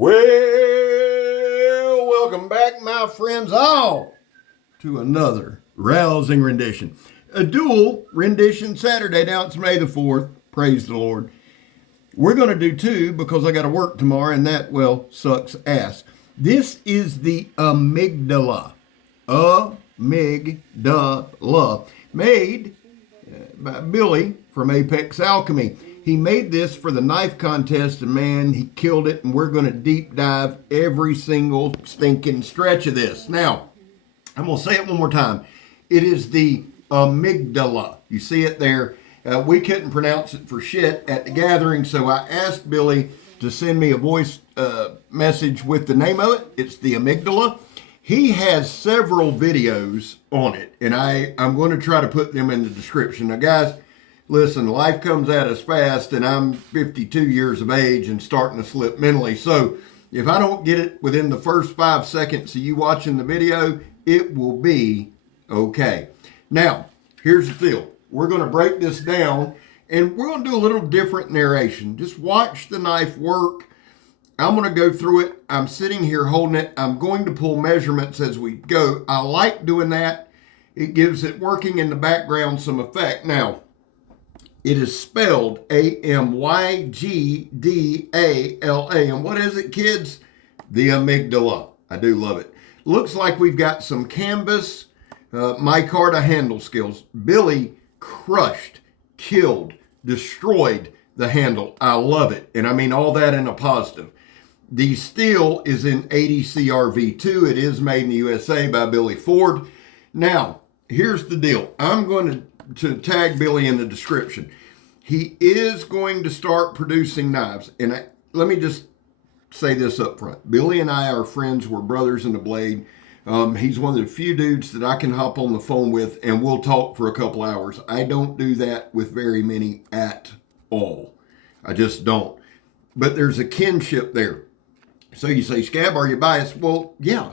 Well, welcome back, my friends, all to another rousing rendition. A dual rendition Saturday. Now it's May the 4th. Praise the Lord. We're going to do two because I got to work tomorrow, and that, well, sucks ass. This is the Amygdala. Amygdala. Made by Billy from Apex Alchemy. He made this for the knife contest, and man, he killed it, and we're going to deep dive every single stinking stretch of this. Now, I'm going to say it one more time. It is the Amygdala. You see it there. We couldn't pronounce it for shit at the gathering, so I asked Billy to send me a voice message with the name of it. It's the Amygdala. He has several videos on it, and I'm going to try to put them in the description. Now, guys, listen, life comes at us fast, and I'm 52 years of age and starting to slip mentally. So if I don't get it within the first 5 seconds of you watching the video, it will be okay. Now, here's the deal. We're going to break this down, and we're going to do a little different narration. Just watch the knife work. I'm going to go through it. I'm sitting here holding it. I'm going to pull measurements as we go. I like doing that. It gives it working in the background some effect. Now, it is spelled Amygdala. And what is it, kids? The amygdala. I do love it. Looks like we've got some canvas, micarta handle skills. Billy crushed, killed, destroyed the handle. I love it. And I mean all that in a positive. The steel is in 80 CRV2. It is made in the USA by Billy Ford. Now, here's the deal. I'm going to tag Billy in the description. He is going to start producing knives. And let me just say this up front. Billy and I are friends. We're brothers in the blade. He's one of the few dudes that I can hop on the phone with and we'll talk for a couple hours. I don't do that with very many at all. I just don't. But there's a kinship there. So you say, Scab, are you biased? Well, yeah.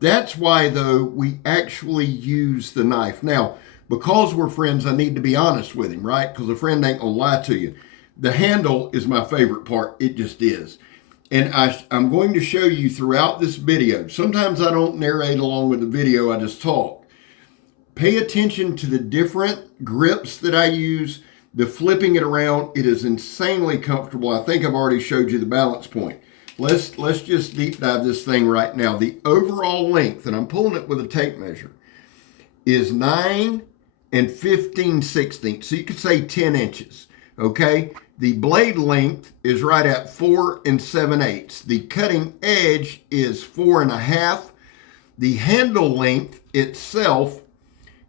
That's why, though, we actually use the knife. Now, because we're friends, I need to be honest with him, right? Because a friend ain't going to lie to you. The handle is my favorite part. It just is. And I'm going to show you throughout this video. Sometimes I don't narrate along with the video. I just talk. Pay attention to the different grips that I use. The flipping it around, it is insanely comfortable. I think I've already showed you the balance point. Let's just deep dive this thing right now. The overall length, and I'm pulling it with a tape measure, is 9 15/16. So you could say 10 inches, okay? The blade length is right at 4 7/8. The cutting edge is 4 1/2. The handle length itself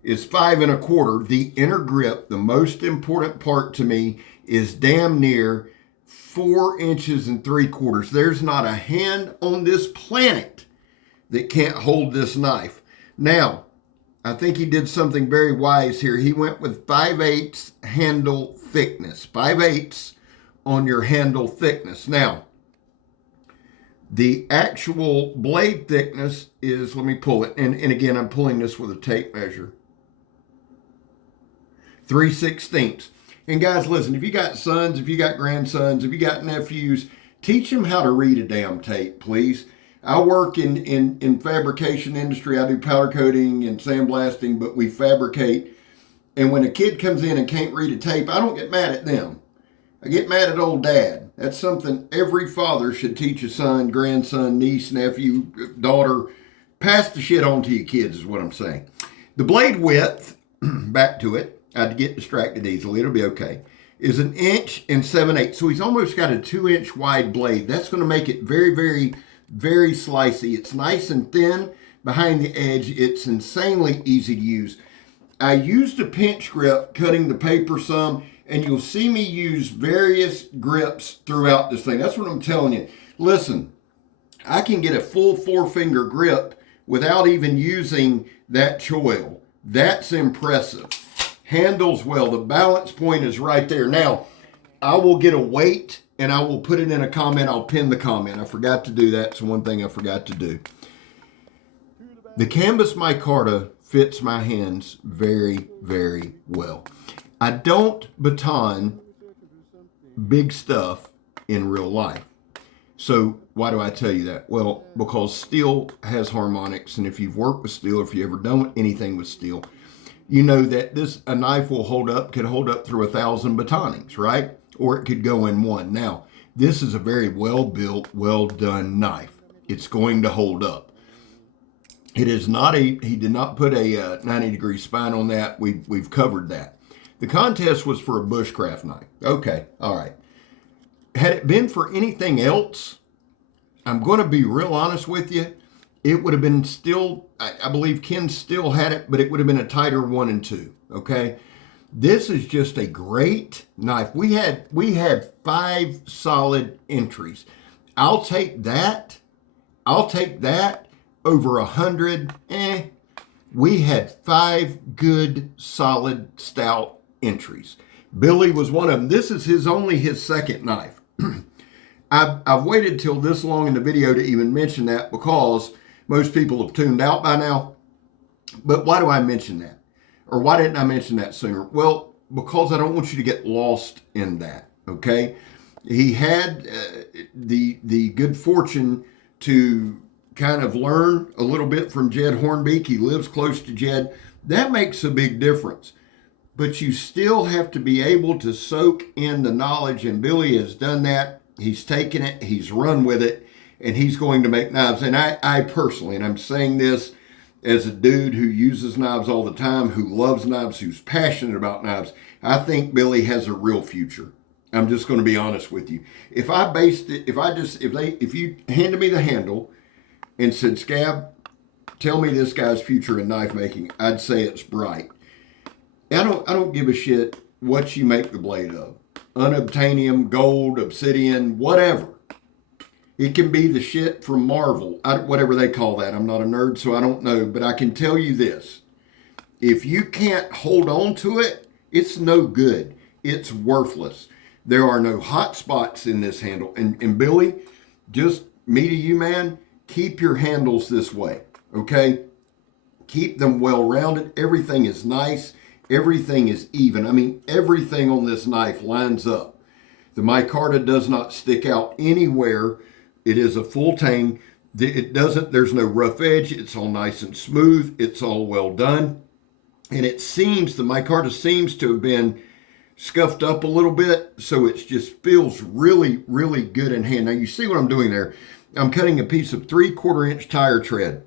is 5 1/4. The inner grip, the most important part to me, is damn near 4 3/4. There's not a hand on this planet that can't hold this knife. Now, I think he did something very wise here. He went with 5/8 handle thickness. 5/8 on your handle thickness. Now, the actual blade thickness is, let me pull it. And again, I'm pulling this with a tape measure. 3/16. And guys, listen, if you got sons, if you got grandsons, if you got nephews, teach them how to read a damn tape, please. I work in fabrication industry. I do powder coating and sandblasting, but we fabricate. And when a kid comes in and can't read a tape, I don't get mad at them. I get mad at old dad. That's something every father should teach a son, grandson, niece, nephew, daughter. Pass the shit on to your kids is what I'm saying. The blade width, back to it, I'd get distracted easily, it'll be okay, is 1 7/8. So he's almost got a 2-inch wide blade. That's going to make it very, very, very slicey. It's nice and thin behind the edge. It's insanely easy to use. I used a pinch grip cutting the paper some, and you'll see me use various grips throughout this thing. That's what I'm telling you. Listen, I can get a full 4-finger grip without even using that choil. That's impressive. Handles well. The balance point is right there. Now, I will get a weight and I will put it in a comment. I'll pin the comment. I forgot to do that. It's one thing I forgot to do. The canvas micarta fits my hands very, very well. I don't baton big stuff in real life. So why do I tell you that? Well, because steel has harmonics, and if you've worked with steel, if you ever done anything with steel, you know that a knife will could hold up through 1,000 batonings, right? Or it could go in one. Now, this is a very well built, well done knife. It's going to hold up. It is not he did not put a 90-degree spine on that. We've covered that. The contest was for a bushcraft knife. Okay, all right. Had it been for anything else, I'm going to be real honest with you, it would have been still, I believe Ken still had it, but it would have been a tighter 1 and 2, okay? This is just a great knife. We had 5 solid entries. I'll take that over 100. We had 5 good, solid, stout entries. Billy was one of them. This is his second knife. I've waited till this long in the video to even mention that because most people have tuned out by now. But why do I mention that? Or why didn't I mention that sooner? Well, because I don't want you to get lost in that, okay? He had the good fortune to kind of learn a little bit from Jed Hornbeak. He lives close to Jed. That makes a big difference. But you still have to be able to soak in the knowledge, and Billy has done that. He's taken it, he's run with it, and he's going to make knives. And I personally, and I'm saying this as a dude who uses knives all the time, who loves knives, who's passionate about knives, I think Billy has a real future. I'm just going to be honest with you. If you handed me the handle and said, Scab, tell me this guy's future in knife making, I'd say it's bright. I don't give a shit what you make the blade of. Unobtainium, gold, obsidian, whatever. It can be the shit from Marvel, whatever they call that. I'm not a nerd, so I don't know. But I can tell you this. If you can't hold on to it, it's no good. It's worthless. There are no hot spots in this handle. And Billy, just me to you, man, keep your handles this way, okay? Keep them well-rounded. Everything is nice. Everything is even. I mean, everything on this knife lines up. The micarta does not stick out anywhere. It is a full tang. There's no rough edge. It's all nice and smooth. It's all well done. And the micarta seems to have been scuffed up a little bit, so it just feels really, really good in hand. Now, you see what I'm doing there. I'm cutting a piece of 3/4 inch tire tread,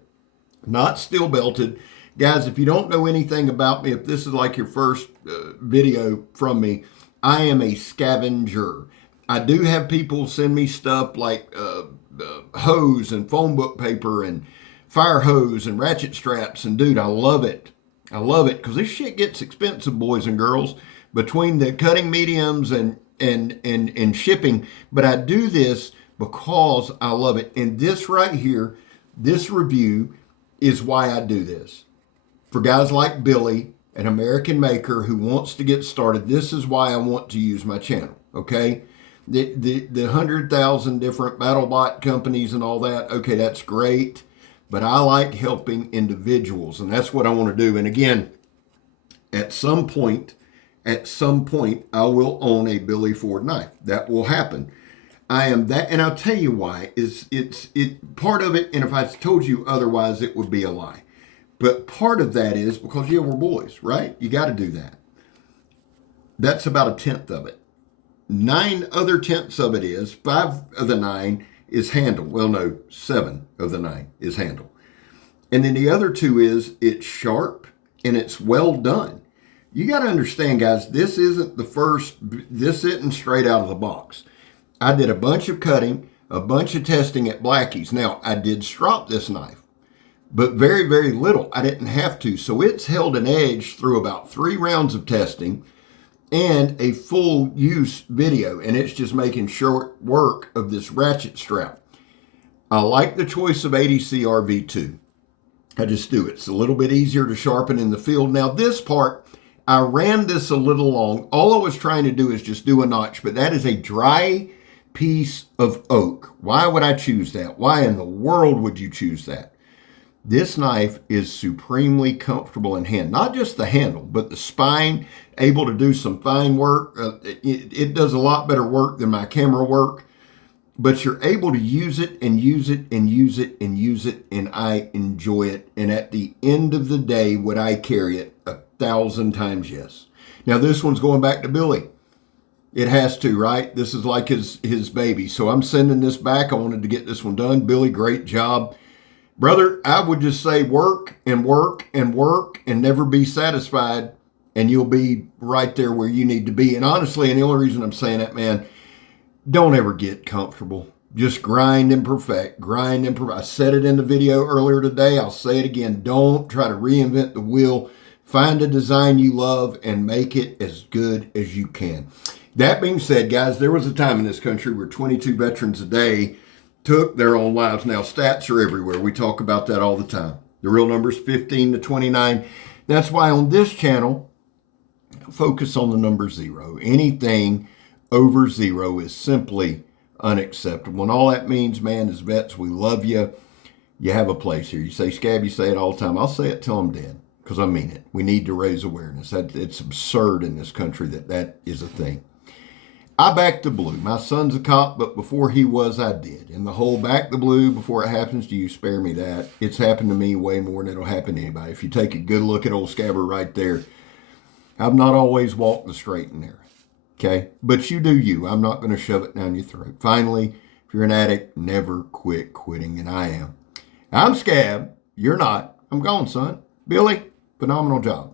not steel belted. Guys, if you don't know anything about me, if this is like your first video from me, I am a scavenger. I do have people send me stuff like hose and phone book paper and fire hose and ratchet straps. And dude, I love it. I love it because this shit gets expensive, boys and girls, between the cutting mediums and shipping. But I do this because I love it. And this right here, this review is why I do this. For guys like Billy, an American maker who wants to get started, this is why I want to use my channel, okay? The 100,000 different BattleBot companies and all that, okay, that's great, but I like helping individuals, and that's what I want to do. And again, at some point, I will own a Billy Ford knife. That will happen. I am that, and I'll tell you why. It's part of it, and if I told you otherwise, it would be a lie. But part of that is because, yeah, we're boys, right? You got to do that. That's about 1/10 of it. 9 other tenths of it is, 5 of the 9 is handle. Well, no, 7 of the 9 is handle. And then the other 2 is it's sharp and it's well done. You got to understand, guys, this isn't straight out of the box. I did a bunch of cutting, a bunch of testing at Blackie's. Now, I did strop this knife, but very, very little. I didn't have to. So it's held an edge through about 3 rounds of testing and a full use video. And it's just making short work of this ratchet strap. I like the choice of ADC RV2. I just do. It's a little bit easier to sharpen in the field. Now this part, I ran this a little long. All I was trying to do is just do a notch, but that is a dry piece of oak. Why would I choose that? Why in the world would you choose that? This knife is supremely comfortable in hand. Not just the handle, but the spine, able to do some fine work. It does a lot better work than my camera work. but you're able to use it and use it and use it and use it, and I enjoy it. And at the end of the day, would I carry it? 1,000 times yes. Now this one's going back to Billy. It has to, right? This is like his baby. So I'm sending this back. I wanted to get this one done. Billy, great job. Brother, I would just say work and work and work and never be satisfied, and you'll be right there where you need to be. And honestly, and the only reason I'm saying that, man, don't ever get comfortable. Just grind and perfect, grind and perfect. I said it in the video earlier today. I'll say it again. Don't try to reinvent the wheel. Find a design you love and make it as good as you can. That being said, guys, there was a time in this country where 22 veterans a day took their own lives. Now, stats are everywhere. We talk about that all the time. The real number is 15 to 29. That's why on this channel, focus on the number 0. Anything over 0 is simply unacceptable. And all that means, man, is vets, we love you. You have a place here. You say, Scab, you say it all the time. I'll say it till I'm dead, because I mean it. We need to raise awareness. It's absurd in this country that is a thing. I back the blue. My son's a cop, but before he was, I did. And the whole back the blue before it happens to you, spare me that. It's happened to me way more than it'll happen to anybody. If you take a good look at old Scabber right there, I've not always walked the straight and narrow. Okay? But you do you. I'm not going to shove it down your throat. Finally, if you're an addict, never quit quitting. And I am. I'm Scab. You're not. I'm gone, son. Billy, phenomenal job.